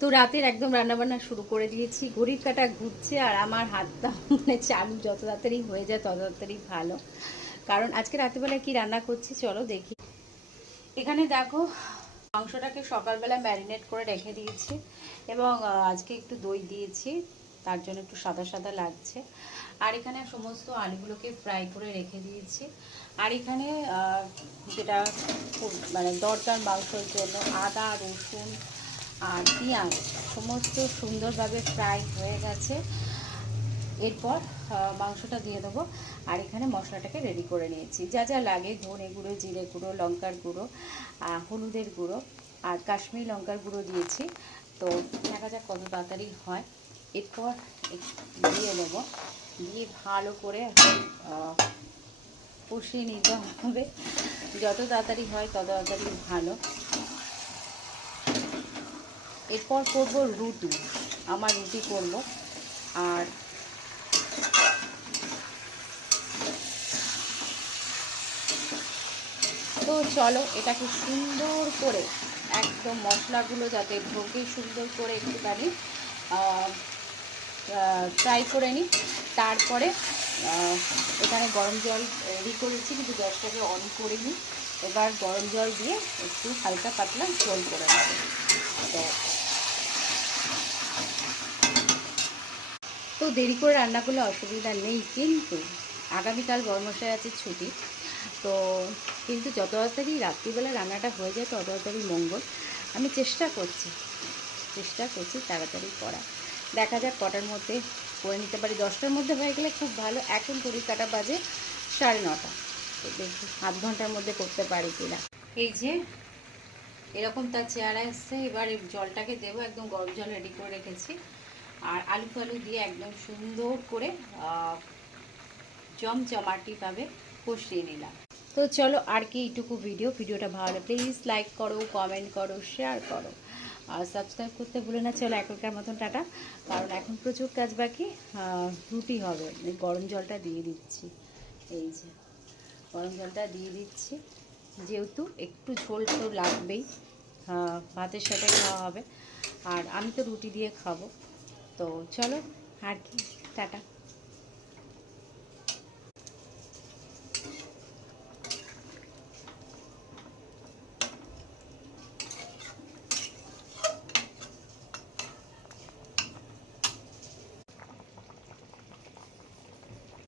তো রাতের একদম রান্নাবান্না শুরু করে দিয়েছি। ঘড়ির কাঁটা ঘুরছে আর আমার হাতটা মানে চালু, যত তাড়াতাড়ি হয়ে যায় তত তাড়াতাড়ি ভালো। কারণ আজকে রাতেরবেলা কি রান্না করছি চলো দেখি। এখানে দেখো, মাংসটাকে সকালবেলা ম্যারিনেট করে রেখে দিয়েছি এবং আজকে একটু দই দিয়েছি, তার জন্য একটু সাদা সাদা লাগছে। আর এখানে সমস্ত আলুগুলোকে ফ্রাই করে রেখে দিয়েছি। আর এখানে যেটা মানে দরকার মাংসের জন্য, আদা রসুন আর পেঁয়াজ সমস্ত সুন্দরভাবে ফ্রাই হয়ে গেছে। এরপর মাংসটা দিয়ে দেবো। আর এখানে মশলাটাকে রেডি করে নিয়েছি, যা যা লাগে ধনে গুঁড়ো, জিরে গুঁড়ো, লঙ্কার গুঁড়ো, হলুদের গুঁড়ো আর কাশ্মীরি লঙ্কার গুঁড়ো দিয়েছি। তো দেখা যাক কত তাড়াতাড়ি হয়। এরপর দিয়ে দেবো, দিয়ে ভালো করে কষিয়ে নিতে হবে। যত তাড়াতাড়ি হয় তত তাড়াতাড়ি ভালো। এরপর করব রুটি, আমার রুটি করব। আর তো চলো এটাকে সুন্দর করে একদম মশলাগুলো যাতে ঢোকে সুন্দর করে একটুখানি ফ্রাই করে নিই। তারপরে এখানে গরম জল রেডি করেছি, কিন্তু গ্যাসটাকে অন করে নিই। এবার গরম জল দিয়ে একটু হালকা পাতলা ঝোল করে নেব। তো দেরি করে রান্না করলে অসুবিধা নেই, কিন্তু আগামীকাল বড়মশাই আছে ছুটি। তো কিন্তু যত তাড়াতাড়ি রাত্রিবেলা রান্নাটা হয়ে যায় তত তাড়াতাড়ি মঙ্গল। আমি চেষ্টা করছি তাড়াতাড়ি করা। দেখা যাক কটার মধ্যে করে নিতে পারি। 10টার মধ্যে হয়ে গেলে খুব ভালো। এখন ঘড়ির কাঁটা বাজে 9:30। তো দেখি আধ ঘন্টার মধ্যে করতে পারি কিনা। এই যে এরকম তার চেহারা এসছে। এবার জলটাকে দেবো, একদম গরম জল রেডি করে রেখেছি। আর আলু ফালু দিয়ে একদম সুন্দর করে জমজমাটিভাবে কষিয়ে নিলাম। তো চলো আর কি এইটুকু ভিডিওটা ভালো লাগলে প্লিজ লাইক করো, কমেন্ট করো, শেয়ার করো আর সাবস্ক্রাইব করতে ভুলে না। চলো এখনকার মতন টাটা, কারণ এখন প্রচুর কাজ বাকি। রুটি হবে, গরম জলটা দিয়ে দিচ্ছি। এই যে গরম জলটা দিয়ে দিচ্ছি, যেহেতু একটু ঝোল তো লাগবেই, ভাতের সাথে খাওয়া হবে। আর আমি তো রুটি দিয়ে খাবো। তো চলো আর কি, টাটা।